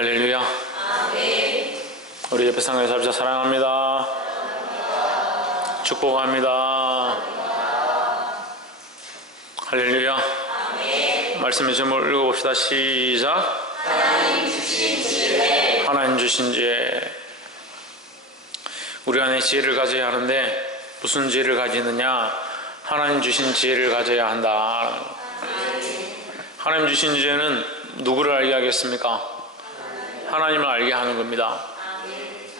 할렐루야. 우리 옆에 상가에 살자 사랑합니다. 축복합니다. 할렐루야. 말씀의 제목을 읽어봅시다. 시작. 하나님 주신 지혜. 하나님 주신 지혜. 우리 안에 지혜를 가져야 하는데 무슨 지혜를 가지느냐? 하나님 주신 지혜를 가져야 한다. 하나님 주신 지혜는 누구를 알게 하겠습니까? 하나님을 알게 하는 겁니다.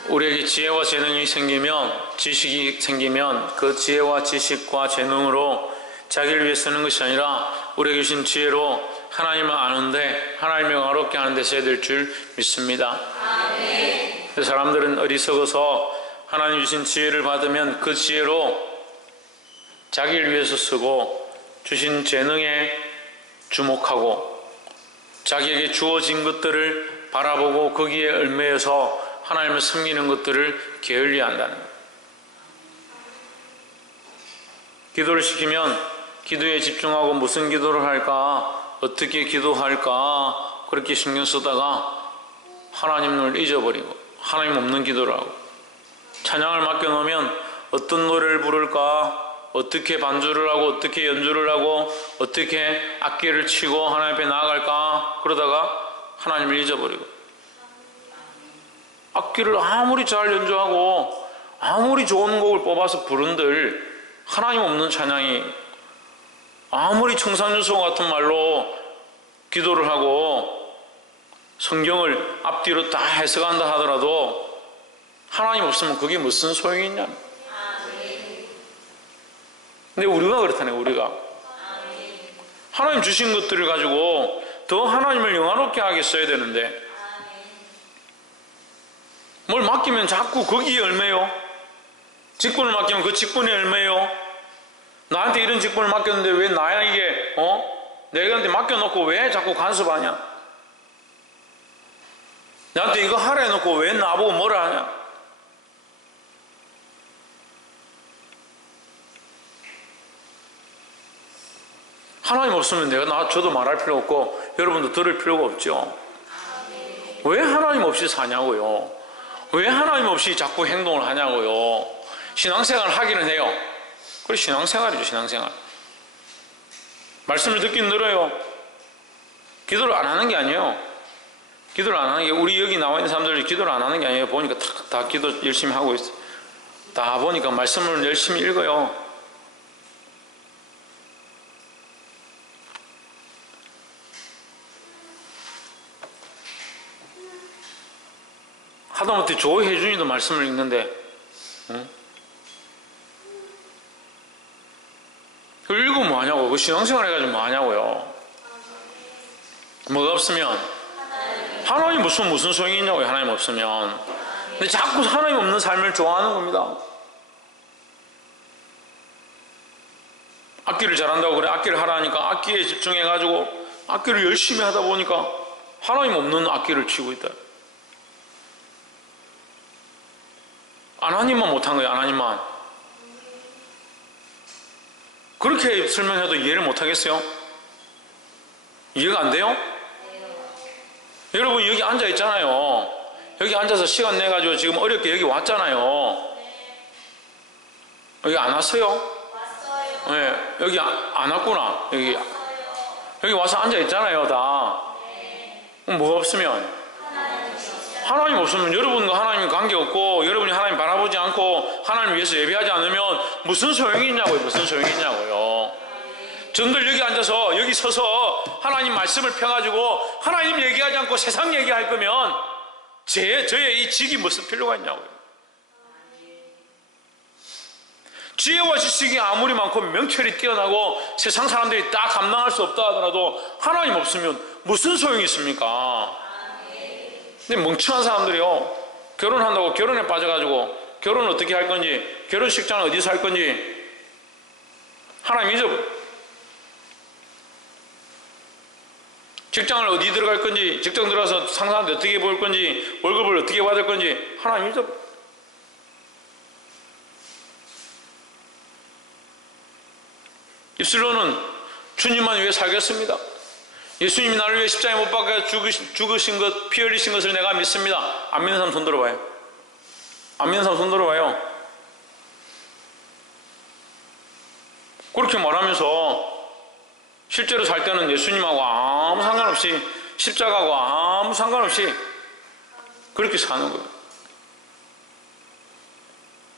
우리에게 지혜와 재능이 생기면, 지식이 생기면 그 지혜와 지식과 재능으로 자기를 위해 쓰는 것이 아니라 우리에게 주신 지혜로 하나님을 아는데, 하나님을 영화롭게 하는 데 써야 될 줄 믿습니다. 그래서 사람들은 어리석어서 하나님 주신 지혜를 받으면 그 지혜로 자기를 위해서 쓰고, 주신 재능에 주목하고 자기에게 주어진 것들을 바라보고 거기에 얽매여서 하나님을 섬기는 것들을 게을리한다는 거예요. 기도를 시키면 기도에 집중하고 무슨 기도를 할까, 어떻게 기도할까 그렇게 신경 쓰다가 하나님을 잊어버리고 하나님 없는 기도를 하고, 찬양을 맡겨놓으면 어떤 노래를 부를까, 어떻게 반주를 하고 어떻게 연주를 하고 어떻게 악기를 치고 하나님 앞에 나아갈까 그러다가 하나님을 잊어버리고, 악기를 아무리 잘 연주하고 아무리 좋은 곡을 뽑아서 부른들 하나님 없는 찬양이, 아무리 청산유수 같은 말로 기도를 하고 성경을 앞뒤로 다 해석한다 하더라도 하나님 없으면 그게 무슨 소용이 있냐. 근데 우리가 그렇다네. 우리가 하나님 주신 것들을 가지고 더 하나님을 영화롭게 하게 써야 되는데 뭘 맡기면 자꾸 거기에 얽매요. 직분을 맡기면 그 직분에 얽매요. 나한테 이런 직분을 맡겼는데 왜 나야 이게 내가한테 맡겨놓고 왜 자꾸 간섭하냐, 나한테 이거 하라 해놓고 왜 나보고 뭐라 하냐. 하나님 없으면 저도 말할 필요 없고 여러분도 들을 필요가 없죠. 왜 하나님 없이 사냐고요. 왜 하나님 없이 자꾸 행동을 하냐고요. 신앙생활을 하기는 해요. 그래, 신앙생활이죠. 신앙생활. 말씀을 듣긴 들어요. 기도를 안 하는 게 아니에요. 기도를 안 하는 게, 우리 여기 나와 있는 사람들이 기도를 안 하는 게 아니에요. 보니까 다 기도 열심히 하고 있어요. 다 보니까 말씀을 열심히 읽어요. 하다못해 조혜준이도 말씀을 읽는데, 그걸 읽으면 뭐하냐고. 그 신앙생활 해가지고 뭐하냐고요. 뭐가 없으면 하나님 무슨 소용이 있냐고요. 하나님 없으면. 근데 자꾸 하나님 없는 삶을 좋아하는 겁니다. 악기를 잘한다고 그래, 악기를 하라 하니까 악기에 집중해가지고 악기를 열심히 하다 보니까 하나님 없는 악기를 치고 있다. 하나님만 못한 거예요. 하나님만. 그렇게 설명해도 이해를 못하겠어요? 이해가 안 돼요? 여러분 여기 앉아 있잖아요. 여기 앉아서 시간 내가지고 지금 어렵게 여기 왔잖아요. 여기 안 왔어요? 왔어요. 네, 여기 안 왔구나. 여기 와서 앉아 있잖아요. 다. 그럼 뭐가 없으면? 하나님 없으면 여러분과 하나님 관계없고 여러분이 하나님 바라보지 않고 하나님 위해서 예배하지 않으면 무슨 소용이 있냐고요. 무슨 소용이 있냐고요. 전들 여기 앉아서 여기 서서 하나님 말씀을 펴가지고 하나님 얘기하지 않고 세상 얘기할 거면 저의 이 직이 무슨 필요가 있냐고요. 지혜와 지식이 아무리 많고 명철이 뛰어나고 세상 사람들이 다 감당할 수 없다 하더라도 하나님 없으면 무슨 소용이 있습니까? 근데 멍청한 사람들이요, 결혼한다고 결혼에 빠져가지고 결혼 어떻게 할 건지, 결혼식장은 어디서 할 건지 하나님 잊어버려. 직장을 어디 들어갈 건지, 직장 들어가서 상사한테 어떻게 보일 건지, 월급을 어떻게 받을 건지 하나님 잊어버려. 입술로는 주님만 위해 살겠습니다, 예수님이 나를 위해 십자가에 못 박혀 죽으신 것, 피 흘리신 것을 내가 믿습니다. 안 믿는 사람 손 들어봐요. 안 믿는 사람 손 들어봐요. 그렇게 말하면서 실제로 살 때는 예수님하고 아무 상관없이, 십자가하고 아무 상관없이 그렇게 사는 거예요.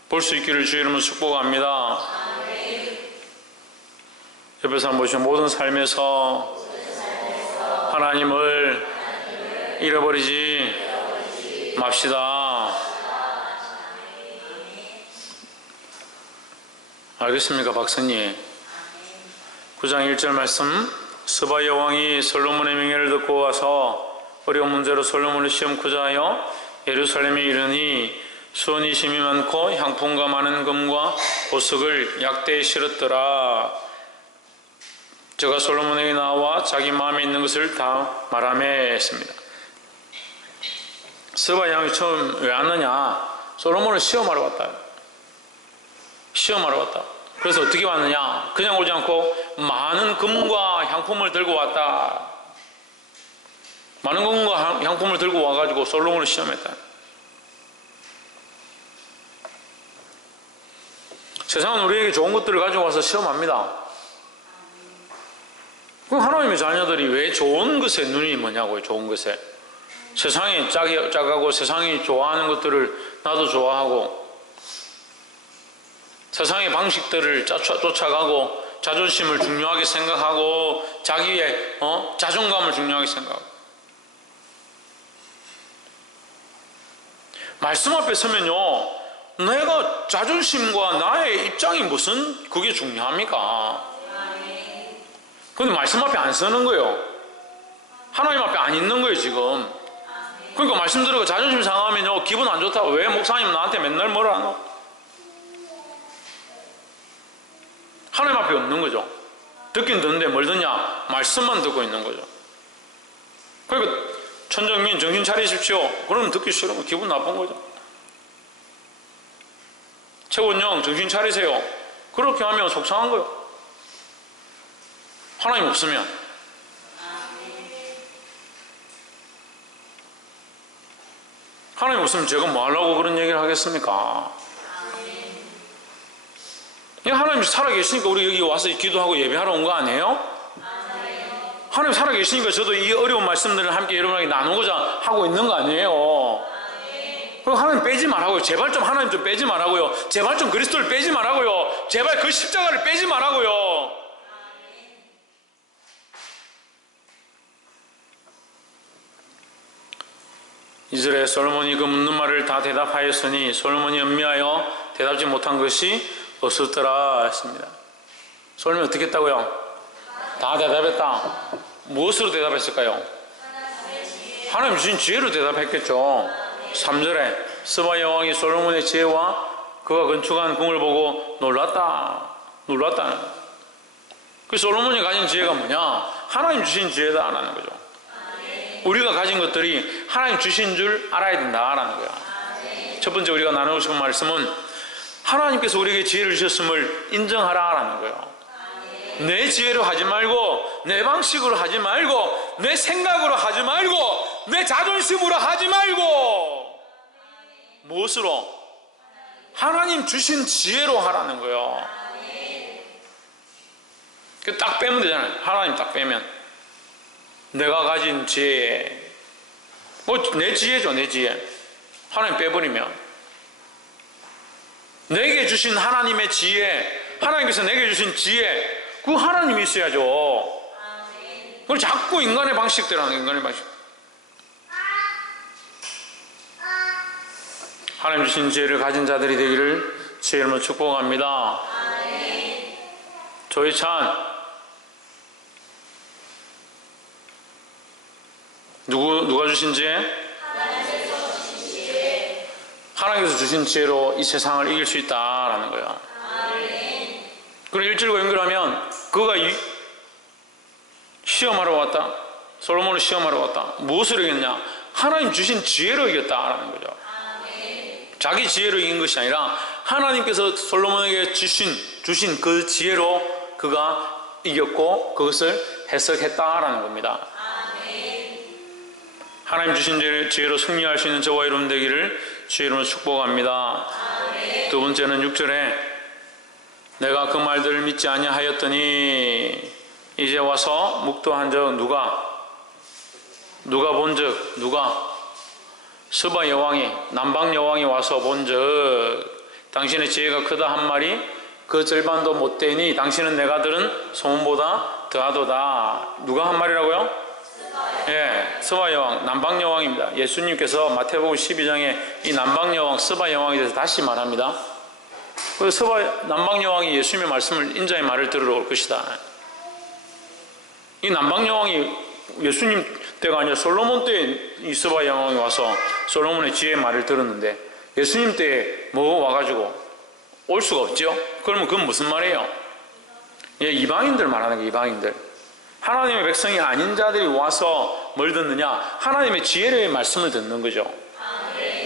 볼 수 있기를 주의 이름으로 축복합니다. 옆에 사람 보시면 모든 삶에서 하나님을 잃어버리지 맙시다. 알겠습니까, 박사님? 9장 1절 말씀. 스바 여왕이 솔로몬의 명예를 듣고 와서 어려운 문제로 솔로몬을 시험코자 하여 예루살렘에 이르니 수원이 심이 많고 향품과 많은 금과 보석을 약대에 실었더라. 저가 솔로몬에게 나와 자기 마음에 있는 것을 다 말하매 했습니다. 스바 여왕이 처음 왜 왔느냐? 솔로몬을 시험하러 왔다. 시험하러 왔다. 그래서 어떻게 왔느냐? 그냥 오지 않고 많은 금과 향품을 들고 왔다. 많은 금과 향품을 들고 와가지고 솔로몬을 시험했다. 세상은 우리에게 좋은 것들을 가지고 와서 시험합니다. 그럼 하나님의 자녀들이 왜 좋은 것에 눈이 뭐냐고요? 좋은 것에. 세상이 작하고 세상이 좋아하는 것들을 나도 좋아하고 세상의 방식들을 쫓아가고 자존심을 중요하게 생각하고 자기의 자존감을 중요하게 생각하고 말씀 앞에 서면요, 내가 자존심과 나의 입장이 무슨 그게 중요합니까? 근데 말씀 앞에 안 서는 거예요. 하나님 앞에 안 있는 거예요 지금. 그러니까 말씀 들으고 자존심 상하면요 기분 안 좋다고. 왜 목사님 나한테 맨날 뭐라 하노? 하나님 앞에 없는 거죠. 듣긴 듣는데 뭘 듣냐? 말씀만 듣고 있는 거죠. 그러니까 천정민 정신 차리십시오. 그러면 듣기 싫으면 기분 나쁜 거죠. 최원영 정신 차리세요. 그렇게 하면 속상한 거예요. 하나님 없으면. 하나님 없으면 제가 뭐 하려고 그런 얘기를 하겠습니까? 하나님이 살아계시니까 우리 여기 와서 기도하고 예배하러 온 거 아니에요? 하나님 살아계시니까 저도 이 어려운 말씀들을 함께 여러분에게 나누고자 하고 있는 거 아니에요? 그럼 하나님 빼지 말라고요. 제발 좀 하나님 좀 빼지 말라고요. 제발 좀 그리스도를 빼지 말라고요. 제발 그 십자가를 빼지 말라고요. 이스라엘 솔로몬이 그 묻는 말을 다 대답하였으니 솔로몬이 연미하여 대답지 못한 것이 없었더라 했습니다. 솔로몬이 어떻게 했다고요? 다 대답했다. 무엇으로 대답했을까요? 하나님 주신 지혜로 대답했겠죠. 3절에 스바 여왕이 솔로몬의 지혜와 그가 건축한 궁을 보고 놀랐다. 그 솔로몬이 가진 지혜가 뭐냐? 하나님 주신 지혜다라는 거죠. 우리가 가진 것들이 하나님 주신 줄 알아야 된다라는 거예요. 첫 번째 우리가 나누고 싶은 말씀은 하나님께서 우리에게 지혜를 주셨음을 인정하라라는 거예요. 내 지혜로 하지 말고 내 방식으로 하지 말고 내 생각으로 하지 말고 내 자존심으로 하지 말고 무엇으로? 하나님 주신 지혜로 하라는 거예요. 딱 빼면 되잖아요. 하나님 딱 빼면 내가 가진 지혜, 내 지혜죠. 내 지혜. 하나님 빼버리면 내게 주신 하나님의 지혜, 하나님께서 내게 주신 지혜, 그 하나님이 있어야죠. 그걸 자꾸 인간의 방식대로 하는 인간의 방식. 하나님 주신 지혜를 가진 자들이 되기를 주의 이름으로 축복합니다. 조희찬 누가 주신 지혜? 하나님께서 주신 지혜로 이 세상을 이길 수 있다라는 거예요. 그리고 1절과 연결하면 그가 시험하러 왔다. 솔로몬을 시험하러 왔다. 무엇을 이겼냐? 하나님 주신 지혜로 이겼다라는 거죠. 자기 지혜로 이긴 것이 아니라 하나님께서 솔로몬에게 주신 그 지혜로 그가 이겼고 그것을 해석했다라는 겁니다. 하나님 주신 지혜로 승리할 수 있는 저와 여러분 되기를 주의 이름으로 축복합니다. 두 번째는 6절에 내가 그 말들을 믿지 아니하였더니 이제 와서 묵도한 적 누가 본즉 스바 여왕이 남방 여왕이 와서 본즉 당신의 지혜가 크다 한 말이 그 절반도 못 되니 당신은 내가 들은 소문보다 더하도다. 누가 한 말이라고요? 예, 스바 여왕, 남방 여왕입니다. 예수님께서 마태복음 12장에 이 남방 여왕, 스바 여왕에 대해서 다시 말합니다. 그 남방 여왕이 예수님의 말씀을 인자의 말을 들으러 올 것이다. 이 남방 여왕이 예수님 때가 아니라 솔로몬 때에 이 스바 여왕이 와서 솔로몬의 지혜의 말을 들었는데 예수님 때에 뭐 와가지고 올 수가 없죠. 그러면 그건 무슨 말이에요? 예, 이방인들 말하는 게 이방인들. 하나님의 백성이 아닌 자들이 와서 뭘 듣느냐? 하나님의 지혜의 말씀을 듣는 거죠.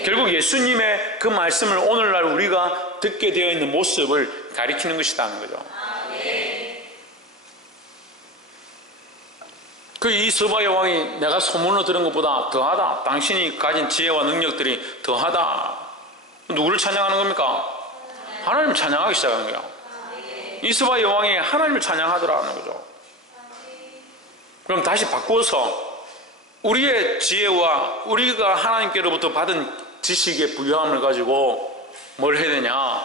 결국 예수님의 그 말씀을 오늘날 우리가 듣게 되어 있는 모습을 가리키는 것이라는 거죠. 그 이 스바 여왕이 내가 소문으로 들은 것보다 더하다. 당신이 가진 지혜와 능력들이 더하다. 누구를 찬양하는 겁니까? 하나님을 찬양하기 시작하는 거예요. 이 스바 여왕이 하나님을 찬양하더라는 거죠. 그럼 다시 바꾸어서 우리의 지혜와 우리가 하나님께로부터 받은 지식의 부유함을 가지고 뭘 해야 되냐?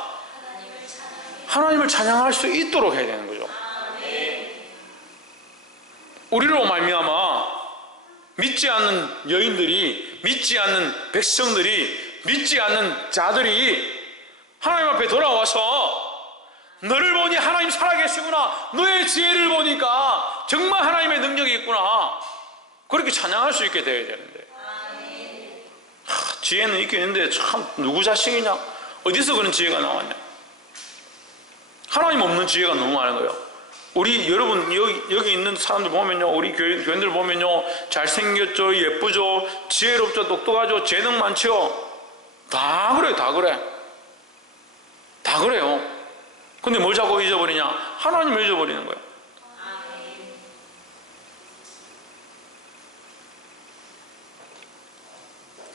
하나님을 찬양할 수 있도록 해야 되는 거죠. 우리로 말미암아 믿지 않는 여인들이, 믿지 않는 백성들이, 믿지 않는 자들이 하나님 앞에 돌아와서 너를 보니 하나님 살아계시구나, 너의 지혜를 보니까 정말 하나님의 능력이 있구나, 그렇게 찬양할 수 있게 되어야 되는데 지혜는 있겠는데 참 누구 자식이냐? 어디서 그런 지혜가 나왔냐? 하나님 없는 지혜가 너무 많은 거예요. 우리 여러분 여기 있는 사람들 보면요, 우리 교인들 보면요, 잘생겼죠, 예쁘죠, 지혜롭죠, 똑똑하죠, 재능 많죠. 다 그래요. 다 그래요. 근데 뭘 자꾸 잊어버리냐? 하나님을 잊어버리는 거예요.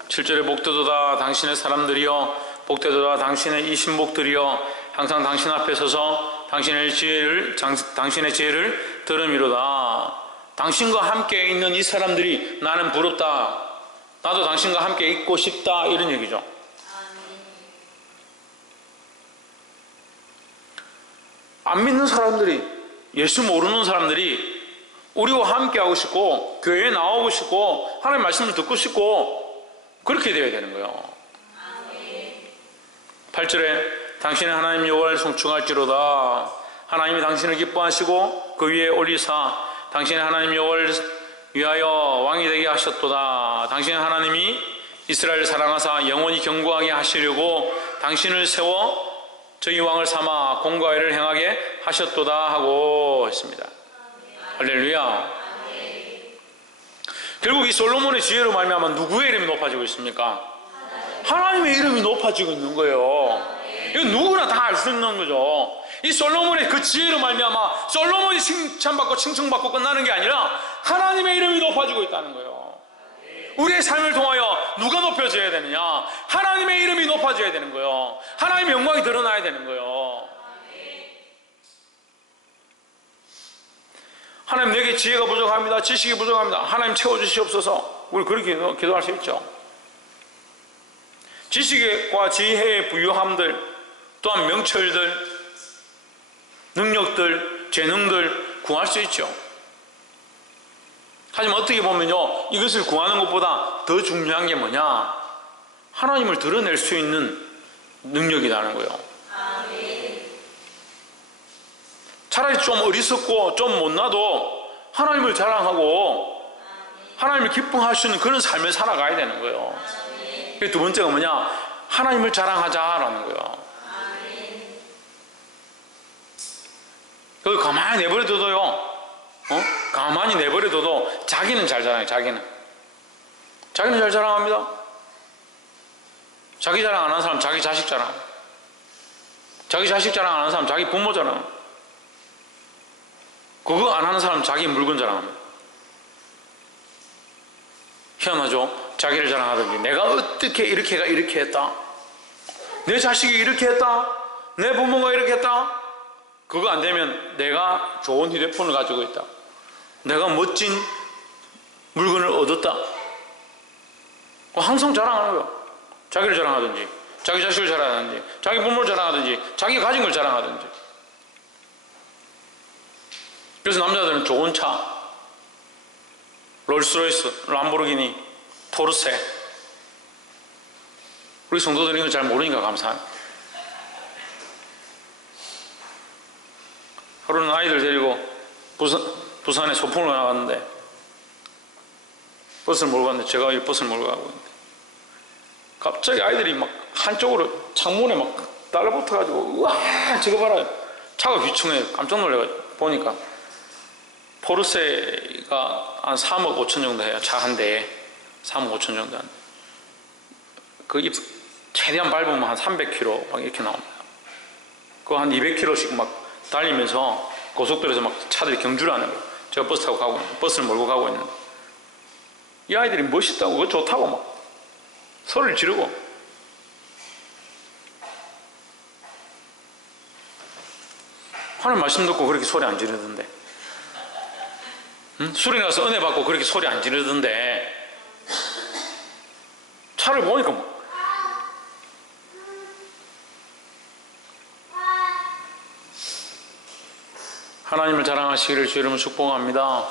실제로 복되도다 당신의 사람들이여, 복되도다 당신의 이 신복들이여, 항상 당신 앞에 서서 당신의 지혜를 들음이로다. 당신과 함께 있는 이 사람들이 나는 부럽다, 나도 당신과 함께 있고 싶다, 이런 얘기죠. 안 믿는 사람들이, 예수 모르는 사람들이 우리와 함께 하고 싶고 교회에 나오고 싶고 하나님의 말씀을 듣고 싶고 그렇게 되어야 되는 거예요. 8절에 당신의 하나님 여호와를 송축할지로다. 하나님이 당신을 기뻐하시고 그 위에 올리사 당신의 하나님 여호와를 위하여 왕이 되게 하셨도다. 당신의 하나님이 이스라엘을 사랑하사 영원히 견고하게 하시려고 당신을 세워 저희 왕을 삼아 공과 의를 행하게 하셨도다 하고 했습니다. 할렐루야. 결국 이 솔로몬의 지혜로 말미암아 누구의 이름이 높아지고 있습니까? 하나님의 이름이 높아지고 있는 거예요. 이건 누구나 다 알 수 있는 거죠. 이 솔로몬의 그 지혜로 말미암아 솔로몬이 칭찬받고 칭송받고 끝나는 게 아니라 하나님의 이름이 높아지고 있다는 거예요. 우리의 삶을 통하여 누가 높여져야 되느냐? 하나님의 이름이 높아져야 되는 거예요. 하나님의 영광이 드러나야 되는 거예요. 하나님, 내게 지혜가 부족합니다, 지식이 부족합니다, 하나님 채워주시옵소서. 우리 그렇게 기도할 수 있죠. 지식과 지혜의 부유함들, 또한 명철들, 능력들, 재능들 구할 수 있죠. 하지만 어떻게 보면요, 이것을 구하는 것보다 더 중요한 게 뭐냐? 하나님을 드러낼 수 있는 능력이라는 거예요. 차라리 좀 어리석고 좀 못나도 하나님을 자랑하고 하나님을 기뻐할 수 있는 그런 삶을 살아가야 되는 거예요. 두 번째가 뭐냐? 하나님을 자랑하자라는 거예요. 그걸 가만히 내버려둬도요, 가만히 내버려둬도 자기는 잘 자랑해요. 자기는 잘 자랑합니다. 자기 자랑 안 하는 사람 자기 자식 자랑, 자기 자식 자랑 안 하는 사람 자기 부모 자랑, 그거 안 하는 사람 자기 물건 자랑합니다. 희한하죠? 자기를 자랑하든지, 내가 어떻게 이렇게 했다, 내 자식이 이렇게 했다, 내 부모가 이렇게 했다. 그거 안 되면 내가 좋은 휴대폰을 가지고 있다, 내가 멋진 물건을 얻었다. 항상 자랑하는 거야. 자기를 자랑하든지, 자기 자식을 자랑하든지, 자기 부모를 자랑하든지, 자기가 가진 걸 자랑하든지. 그래서 남자들은 좋은 차, 롤스로이스, 람보르기니, 포르쉐. 우리 성도들이 이거 잘 모르니까 감사합니다. 하루는 아이들 데리고 부산에 소풍을 나갔는데, 버스를 몰고 갔는데, 제가 이 버스를 몰고 가고 있는데, 갑자기 아이들이 막 한쪽으로 창문에 막 달라붙어가지고, 우와, 저거 봐라요. 차가 휘청해. 깜짝 놀래가지고 보니까 포르쉐가 한 3억 5천 정도 해요. 차 한 대에 3억 5천 정도 하는데, 그 최대한 밟으면 한 300km 막 이렇게 나옵니다. 그거 한 200km씩 막 달리면서 고속도로에서 막 차들이 경주를 하는 거예요. 제가 버스 타고 가고, 버스를 몰고 가고 있는데, 이 아이들이 멋있다고, 그거 좋다고 막 소리를 지르고. 하나님 말씀 듣고 그렇게 소리 안 지르던데, 응? 술이 나서 은혜 받고 그렇게 소리 안 지르던데, 차를 보니까 뭐. 하나님을 자랑하시기를 주 이름으로 축복합니다.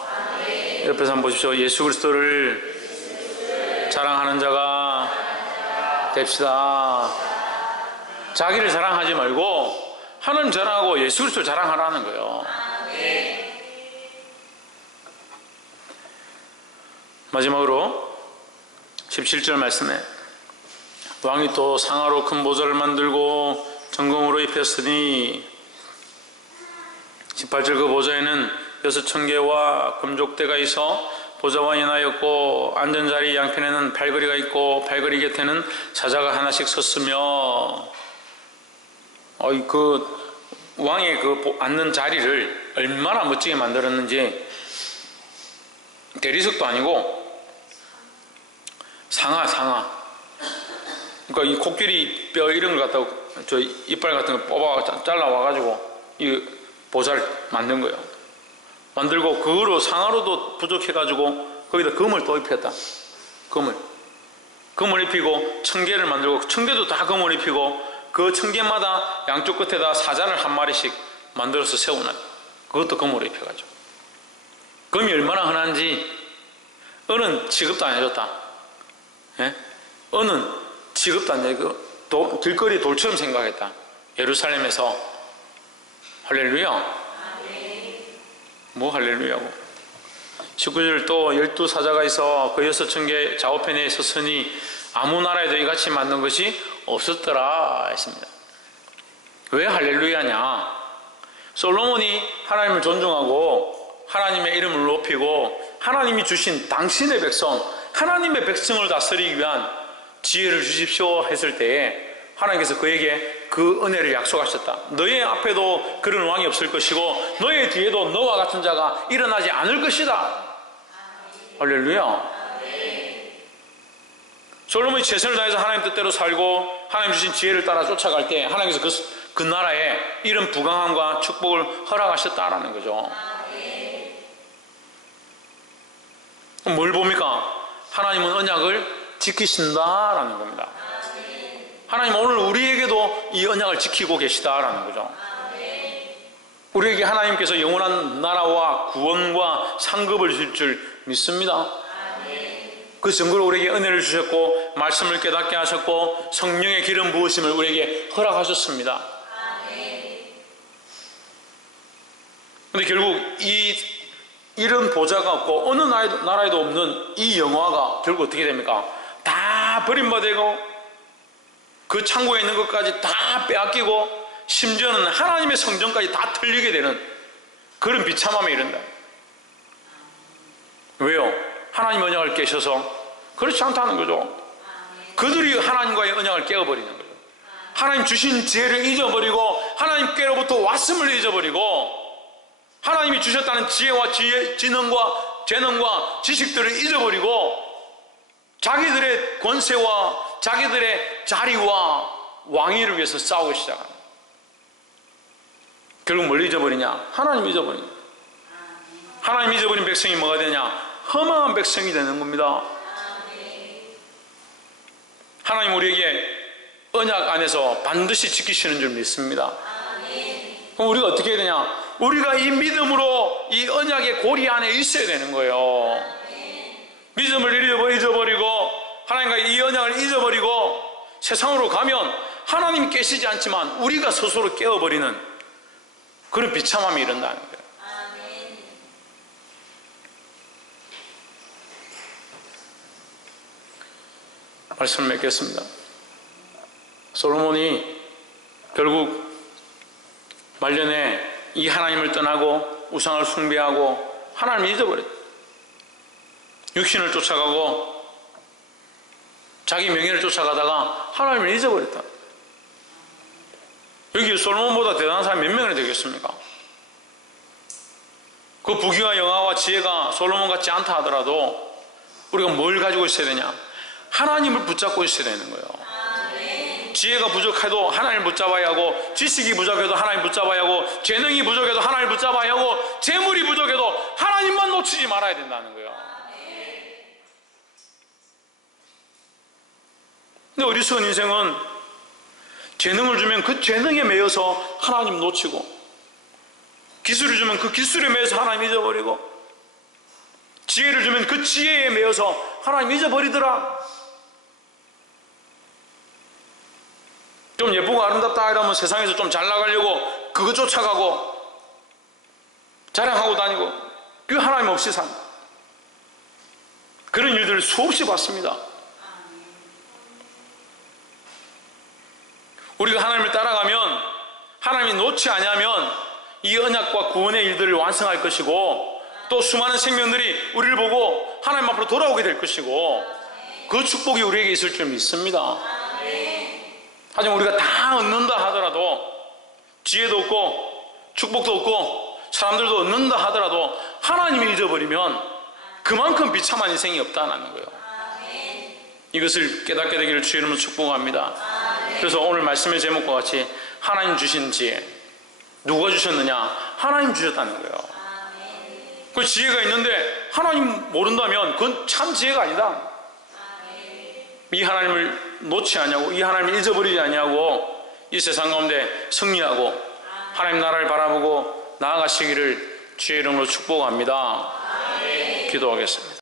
옆에서 한번 보십시오. 예수 그리스도를 자랑하는 자가 됩시다. 자기를 자랑하지 말고 하나님 자랑하고 예수 그리스도를 자랑하라는 거예요. 마지막으로 17절 말씀에, 왕이 또 상아로 큰 보좌를 만들고 정금으로 입혔으니, 18절 그 보좌에는 6,000개와 금족대가 있어 보좌와 인하였고, 앉은 자리 양편에는 발걸이가 있고 발걸이 곁에는 사자가 하나씩 섰으며. 그 왕의 그 앉는 자리를 얼마나 멋지게 만들었는지, 대리석도 아니고 상아. 그러니까 이 코끼리 뼈 이런 걸 갖다가 저 이빨 같은 거 뽑아 잘라와가지고 이 보좌를 만든 거예요. 만들고 그거로 상아로도 부족해가지고 거기다 금을 또 입혔다. 금을 입히고 1,000개를 만들고 1,000개도 다 금을 입히고 그 1,000개마다 양쪽 끝에다 사자를 한 마리씩 만들어서 세우는, 그것도 금으로 입혀가지고. 금이 얼마나 흔한지 은은 취급도 안 해줬다. 예? 은은 취급도 안 해주고 길거리 돌처럼 생각했다. 예루살렘에서. 할렐루야. 뭐 할렐루야고. 19절 또 12사자가 있어 그 6,000개 좌우편에 섰으니 아무 나라에도 이같이 만든 것이 없었더라 했습니다. 왜 할렐루야냐? 솔로몬이 하나님을 존중하고 하나님의 이름을 높이고 하나님이 주신 당신의 백성, 하나님의 백성을 다스리기 위한 지혜를 주십시오 했을 때에 하나님께서 그에게 그 은혜를 약속하셨다. 너의 앞에도 그런 왕이 없을 것이고 너의 뒤에도 너와 같은 자가 일어나지 않을 것이다. 할렐루야. 솔로몬이 최선을 다해서 하나님 뜻대로 살고 하나님 주신 지혜를 따라 쫓아갈 때 하나님께서 그 나라에 이런 부강함과 축복을 허락하셨다라는 거죠. 뭘 봅니까? 하나님은 언약을 지키신다라는 겁니다. 하나님은 오늘 우리에게도 이 언약을 지키고 계시다라는 거죠. 우리에게 하나님께서 영원한 나라와 구원과 상급을 주실 줄 믿습니다. 그 증거로 우리에게 은혜를 주셨고 말씀을 깨닫게 하셨고 성령의 기름 부으심을 우리에게 허락하셨습니다. 그런데 결국 이런 보좌가 없고 어느 나라에도 없는 이 영화가 결국 어떻게 됩니까? 다 버림받고 그 창고에 있는 것까지 다 빼앗기고 심지어는 하나님의 성전까지 다 털리게 되는 그런 비참함에 이른다. 왜요? 하나님 언약을 깨셔서? 그렇지 않다는 거죠. 그들이 하나님과의 언약을 깨어버리는 거예요. 하나님 주신 지혜를 잊어버리고 하나님께로부터 왔음을 잊어버리고 하나님이 주셨다는 지혜와 지능과 재능과 지식들을 잊어버리고 자기들의 권세와 자기들의 자리와 왕위를 위해서 싸우기 시작합니다. 결국 뭘 잊어버리냐? 하나님 잊어버립니다. 하나님 잊어버린 백성이 뭐가 되냐? 허망한 백성이 되는 겁니다. 하나님 우리에게 언약 안에서 반드시 지키시는 줄 믿습니다. 그럼 우리가 어떻게 해야 되냐? 우리가 이 믿음으로 이 언약의 고리 안에 있어야 되는 거예요. 믿음을 잊어버리고 하나님과 이 언약을 잊어버리고 세상으로 가면 하나님 계시지 않지만 우리가 스스로 깨어버리는 그런 비참함이 일어나는 거예요. 말씀을 맺겠습니다. 솔로몬이 결국 말년에 이 하나님을 떠나고 우상을 숭배하고 하나님을 잊어버렸다. 육신을 쫓아가고 자기 명예를 쫓아가다가 하나님을 잊어버렸다. 여기 솔로몬보다 대단한 사람이 몇 명이나 되겠습니까? 그 부귀와 영화와 지혜가 솔로몬 같지 않다 하더라도 우리가 뭘 가지고 있어야 되냐? 하나님을 붙잡고 있어야 되는 거예요. 지혜가 부족해도 하나님을 붙잡아야 하고, 지식이 부족해도 하나님 붙잡아야 하고, 재능이 부족해도 하나님을 붙잡아야 하고, 재물이 부족해도 하나님만 놓치지 말아야 된다는 거예요. 근데 어리석은 인생은 재능을 주면 그 재능에 매여서 하나님 놓치고, 기술을 주면 그 기술에 매여서 하나님 잊어버리고, 지혜를 주면 그 지혜에 매여서 하나님 잊어버리더라. 좀 예쁘고 아름답다 이러면 세상에서 좀 잘 나가려고 그거 쫓아가고 자랑하고 다니고, 그 하나님 없이 산다. 그런 일들을 수없이 봤습니다. 우리가 하나님을 따라가면, 하나님이 놓지 아니하면 이 언약과 구원의 일들을 완성할 것이고, 또 수많은 생명들이 우리를 보고 하나님 앞으로 돌아오게 될 것이고, 그 축복이 우리에게 있을 줄 믿습니다. 하지만 우리가 다 얻는다 하더라도, 지혜도 얻고 축복도 얻고 사람들도 얻는다 하더라도 하나님을 잊어버리면 그만큼 비참한 인생이 없다는 거예요. 이것을 깨닫게 되기를 주의 이름으로 축복합니다. 그래서 오늘 말씀의 제목과 같이 하나님 주신 지혜, 누가 주셨느냐? 하나님 주셨다는 거예요. 그 지혜가 있는데 하나님 모른다면 그건 참 지혜가 아니다. 이 하나님을 놓지 아니하고, 이 하나님을 잊어버리지 아니하고 이 세상 가운데 승리하고 하나님 나라를 바라보고 나아가시기를 주의 이름으로 축복합니다. 기도하겠습니다.